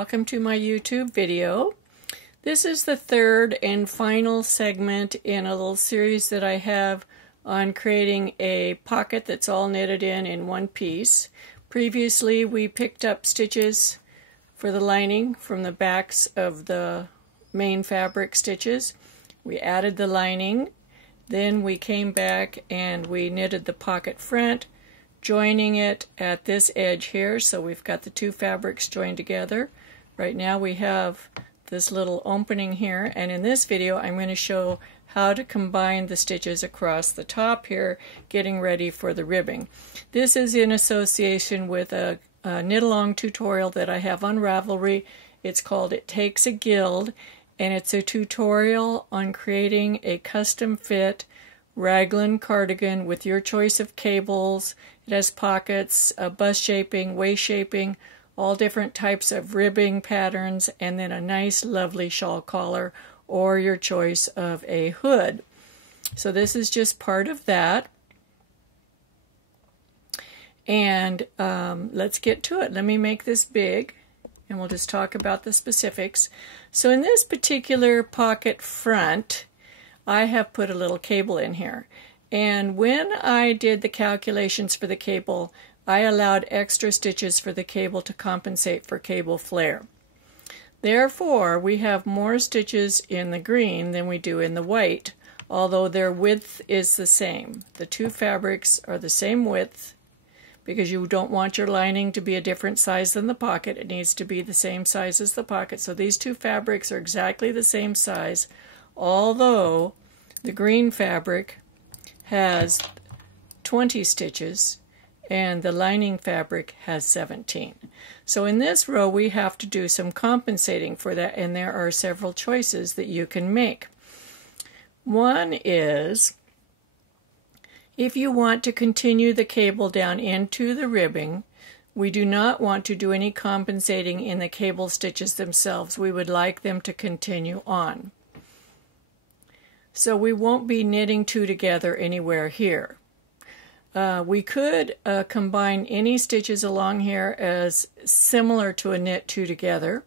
welcome to my YouTube video. This is the third and final segment in a little series that I have on creating a pocket that's all knitted in one piece. Previously we picked up stitches for the lining from the backs of the main fabric stitches. We added the lining, then we came back and we knitted the pocket front, joining it at this edge here, so we've got the two fabrics joined together. Right now we have this little opening here, and in this video I'm going to show how to combine the stitches across the top here, getting ready for the ribbing. This is in association with a knit along tutorial that I have on Ravelry. It's called It Takes a Guild, and it's a tutorial on creating a custom fit raglan cardigan with your choice of cables. It has pockets, bust shaping, waist shaping, all different types of ribbing patterns, and then a nice lovely shawl collar or your choice of a hood. So this is just part of that. And let's get to it. Let me make this big and we'll just talk about the specifics. So in this particular pocket front, I have put a little cable in here, and when I did the calculations for the cable, I allowed extra stitches for the cable to compensate for cable flare. Therefore, we have more stitches in the green than we do in the white, although their width is the same. The two fabrics are the same width because you don't want your lining to be a different size than the pocket. It needs to be the same size as the pocket. So these two fabrics are exactly the same size, although the green fabric has 20 stitches and the lining fabric has 17. So in this row we have to do some compensating for that, and there are several choices that you can make. One is, if you want to continue the cable down into the ribbing, we do not want to do any compensating in the cable stitches themselves. We would like them to continue on. So we won't be knitting two together anywhere here. We could combine any stitches along here as similar to a knit two together.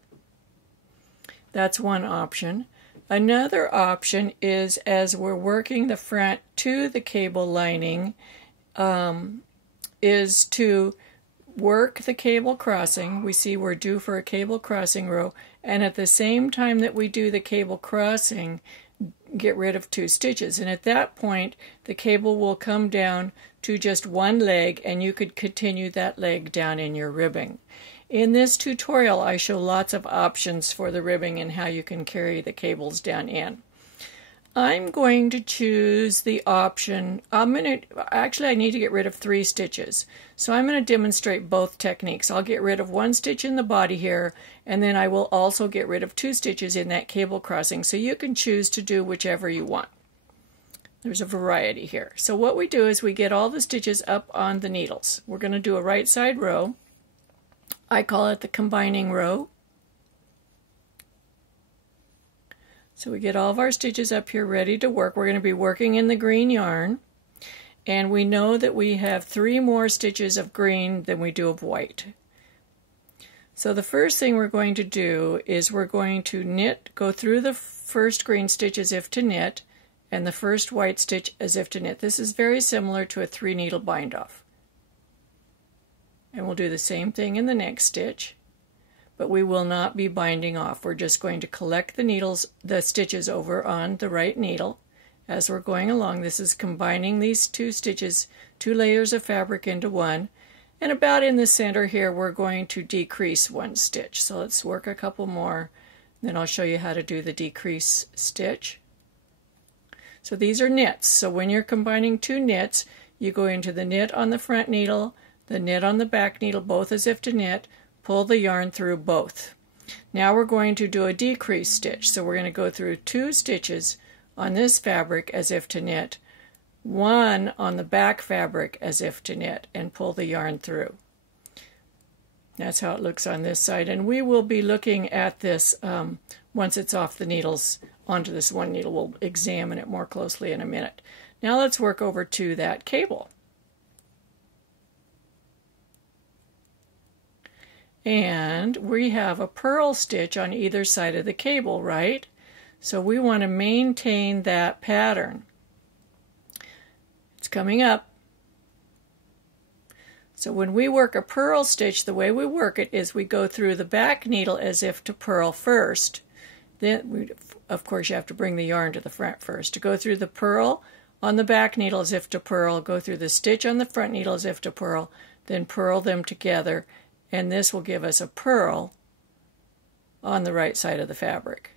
That's one option. Another option is, as we're working the front to the cable lining, is to work the cable crossing. We see we're due for a cable crossing row, and at the same time that we do the cable crossing, get rid of two stitches, and at that point the cable will come down to just one leg, and you could continue that leg down in your ribbing. In this tutorial I show lots of options for the ribbing and how you can carry the cables down in. I'm going to choose the option, actually I need to get rid of 3 stitches, so I'm going to demonstrate both techniques. I'll get rid of 1 stitch in the body here, and then I will also get rid of 2 stitches in that cable crossing, so you can choose to do whichever you want. There's a variety here. So what we do is we get all the stitches up on the needles. We're going to do a right side row. I call it the combining row. So we get all of our stitches up here ready to work. We're going to be working in the green yarn, and we know that we have 3 more stitches of green than we do of white. So the first thing we're going to do is we're going to knit, go through the first green stitch as if to knit, and the first white stitch as if to knit. This is very similar to a 3 needle bind off. And we'll do the same thing in the next stitch, but we will not be binding off. We're just going to collect the stitches over on the right needle as we're going along. This is combining these 2 stitches, 2 layers of fabric into one, and about in the center here we're going to decrease 1 stitch. So let's work a couple more, then I'll show you how to do the decrease stitch. So these are knits. So when you're combining 2 knits, you go into the knit on the front needle, the knit on the back needle, both as if to knit, pull the yarn through both. Now we're going to do a decrease stitch. So we're going to go through 2 stitches on this fabric as if to knit, 1 on the back fabric as if to knit, and pull the yarn through. That's how it looks on this side, and we will be looking at this once it's off the needles onto this one needle. We'll examine it more closely in a minute. Now let's work over to that cable. And we have a purl stitch on either side of the cable, right? So we want to maintain that pattern. It's coming up. So when we work a purl stitch, the way we work it is we go through the back needle as if to purl first. Then, of course, you have to bring the yarn to the front first. To go through the purl on the back needle as if to purl, go through the stitch on the front needle as if to purl, then purl them together, and this will give us a purl on the right side of the fabric.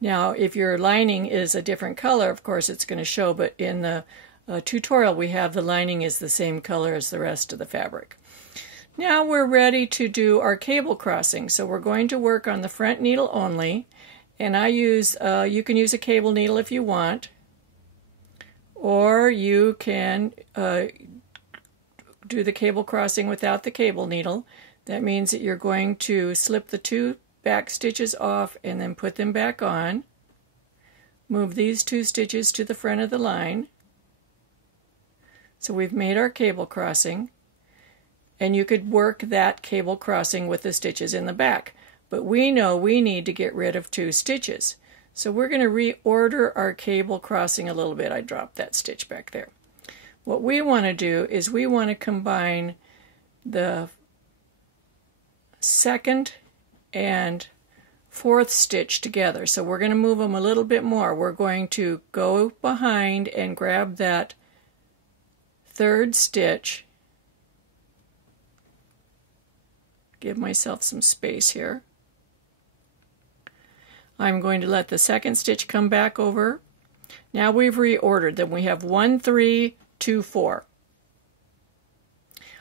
Now, if your lining is a different color, of course it's going to show, but in the tutorial we have the lining is the same color as the rest of the fabric. Now we're ready to do our cable crossing. So we're going to work on the front needle only, and I use, you can use a cable needle if you want, or you can do the cable crossing without the cable needle. That means that you're going to slip the 2 back stitches off and then put them back on. Move these 2 stitches to the front of the line. So we've made our cable crossing, and you could work that cable crossing with the stitches in the back. But we know we need to get rid of 2 stitches. So we're going to reorder our cable crossing a little bit. I dropped that stitch back there. What we want to do is we want to combine the 2nd and 4th stitch together. So we're going to move them a little bit more. We're going to go behind and grab that 3rd stitch. Give myself some space here. I'm going to let the 2nd stitch come back over. Now we've reordered them. We have 1, 3, 2, 4.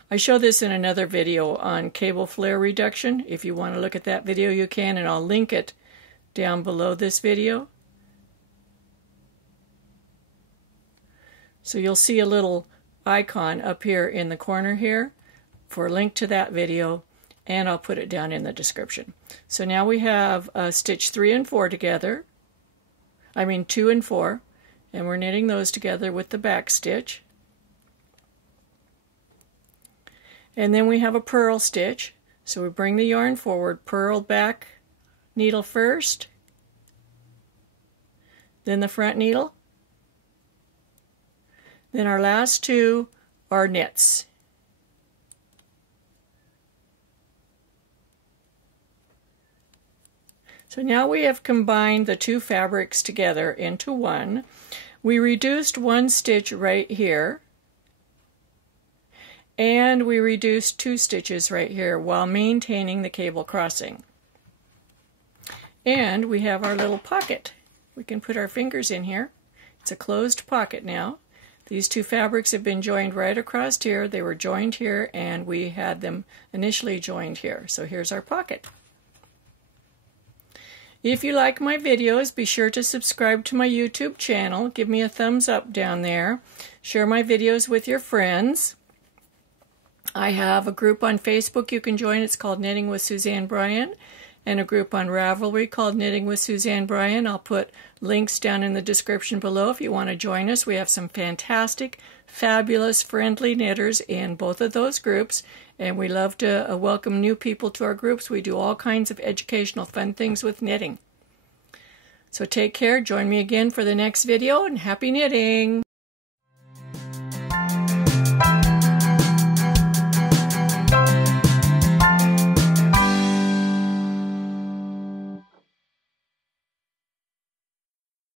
I show this in another video on cable flare reduction. If you want to look at that video, you can, and I'll link it down below this video. So you'll see a little icon up here in the corner here for a link to that video, and I'll put it down in the description. So now we have stitch 3 and 4 together. I mean 2 and 4, and we're knitting those together with the back stitch. And then we have a purl stitch. So we bring the yarn forward, purl back needle first, then the front needle, then our last 2 are knits. So now we have combined the 2 fabrics together into one. We reduced 1 stitch right here, and we reduced 2 stitches right here while maintaining the cable crossing. And we have our little pocket. We can put our fingers in here. It's a closed pocket now. These 2 fabrics have been joined right across here. They were joined here, and we had them initially joined here. So here's our pocket. If you like my videos, be sure to subscribe to my YouTube channel. Give me a thumbs up down there. Share my videos with your friends. I have a group on Facebook you can join. It's called Knitting with Susan Bryan, and a group on Ravelry called Knitting with Susan Bryan. I'll put links down in the description below if you want to join us. We have some fantastic, fabulous, friendly knitters in both of those groups, and we love to welcome new people to our groups. We do all kinds of educational fun things with knitting. So take care, join me again for the next video, and happy knitting!